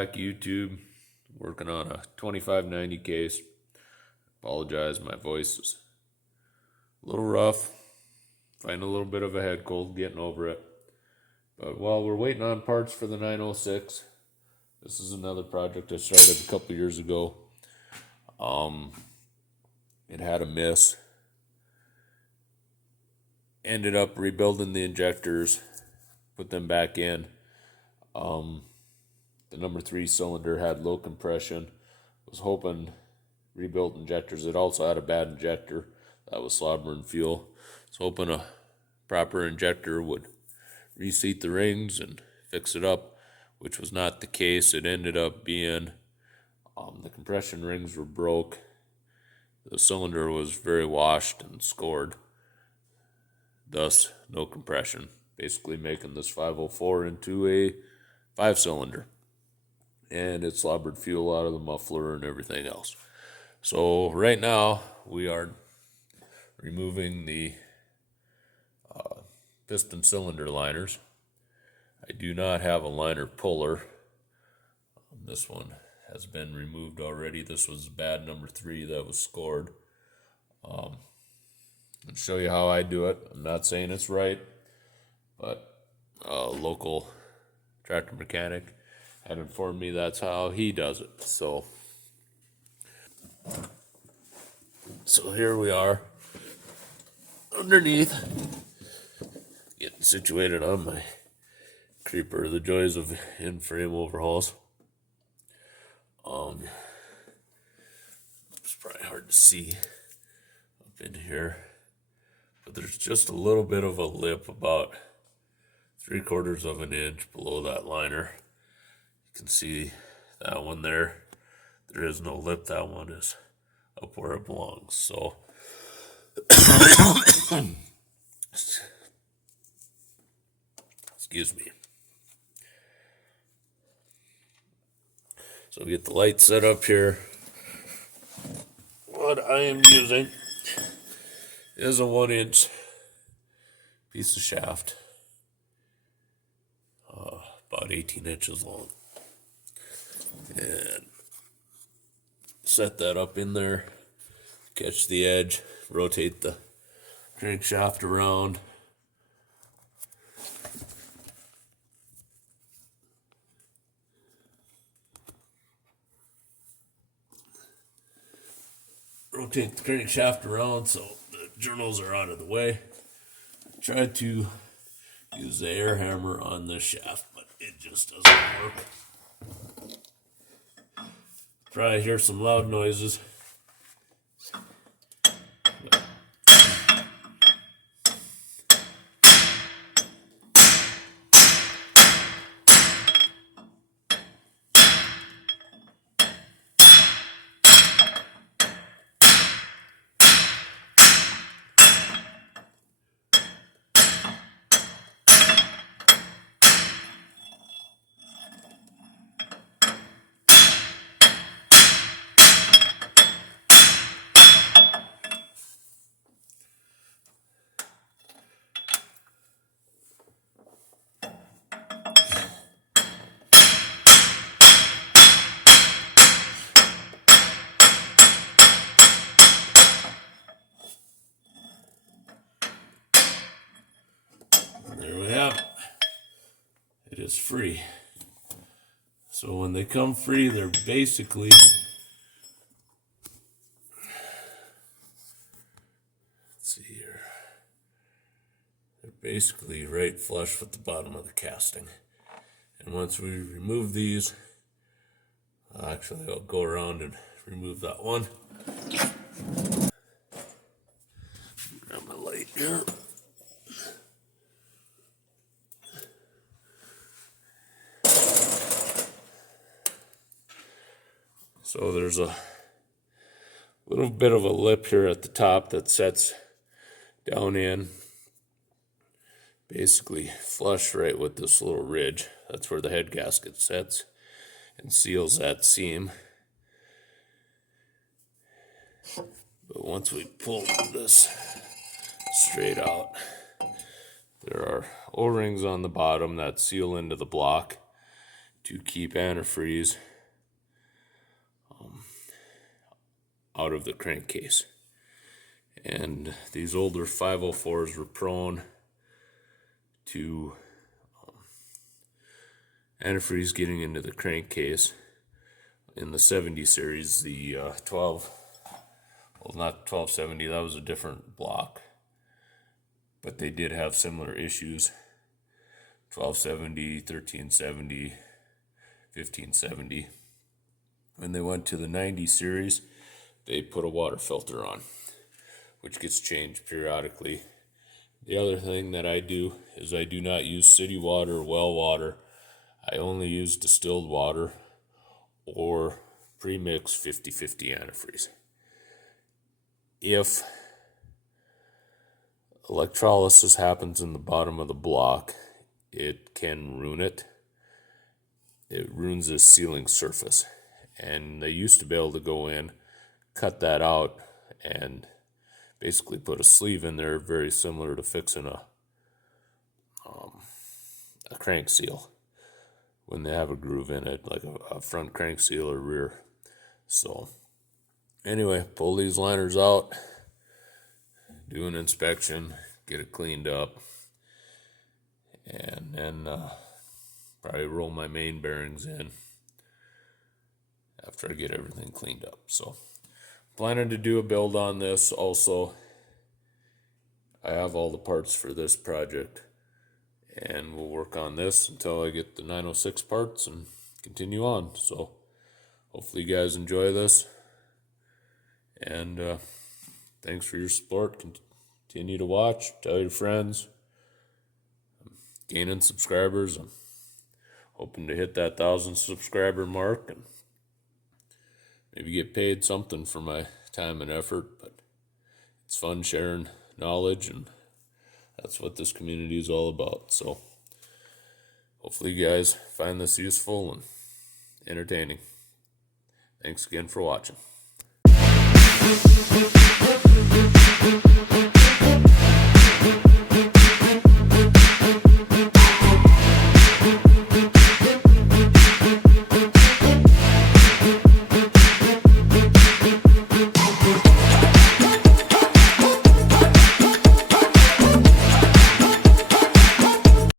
back, YouTube. Working on a 2590 case. Apologize, my voice is a little rough. Fighting a little bit of a head cold, getting over it. But while we're waiting on parts for the 906, this is another project I started a couple years ago. It had a miss. Ended up rebuilding the injectors, put them back in. The number 3 cylinder had low compression. Was hoping rebuilt injectors. It also had a bad injector that was slobbering fuel. Was hoping a proper injector would reseat the rings and fix it up, which was not the case. It ended up being the compression rings were broke. The cylinder was very washed and scored. Thus, no compression. Basically making this 504 into a 5-cylinder. And it slobbered fuel out of the muffler and everything else. So right now we are removing the piston cylinder liners. I do not have a liner puller. This one has been removed already. This was bad number 3 that was scored. I'll show you how I do it. I'm not saying it's right, but a local tractor mechanic had informed me that's how he does it. So here we are underneath, getting situated on my creeper. The joys of in-frame overhauls. It's probably hard to see up in here, but there's just a little bit of a lip about 3/4 of an inch below that liner. You can see that one there. There is no lip. That one is up where it belongs. So excuse me. So get the light set up here. What I am using is a 1-inch piece of shaft, about 18 inches long. And set that up in there, catch the edge, rotate the crankshaft around. Rotate the crankshaft around so the journals are out of the way. Try to use the air hammer on this shaft, but it just doesn't work. Probably hear some loud noises. There we have it. It is free. So when they come free, they're basically they're basically right flush with the bottom of the casting. And once we remove these, I'll go around and remove that one. Grab my light here. So there's a little bit of a lip here at the top that sets down in, basically flush right with this little ridge. That's where the head gasket sets and seals that seam. But once we pull this straight out, there are O-rings on the bottom that seal into the block to keep antifreeze out of the crankcase. And these older 504s were prone to antifreeze getting into the crankcase. In the 70 series, the 12, well, not 1270, that was a different block, but they did have similar issues. 1270, 1370, 1570. When they went to the 90 series, they put a water filter on, which gets changed periodically. The other thing that I do is I do not use city water or well water. I only use distilled water or pre-mixed 50-50 antifreeze. If electrolysis happens in the bottom of the block, it can ruin it. It ruins the sealing surface. And they used to be able to go in, cut that out, and basically put a sleeve in there, very similar to fixing a crank seal when they have a groove in it, like a front crank seal or rear. So anyway, pull these liners out, do an inspection, get it cleaned up, and then probably roll my main bearings in after I get everything cleaned up. So planning to do a build on this also. I have all the parts for this project, and we'll work on this until I get the 906 parts and continue on. So hopefully you guys enjoy this, and thanks for your support. Continue to watch, tell your friends. I'm gaining subscribers. I'm hoping to hit that 1,000 subscriber mark and maybe get paid something for my time and effort, but it's fun sharing knowledge, and that's what this community is all about. So hopefully you guys find this useful and entertaining. Thanks again for watching.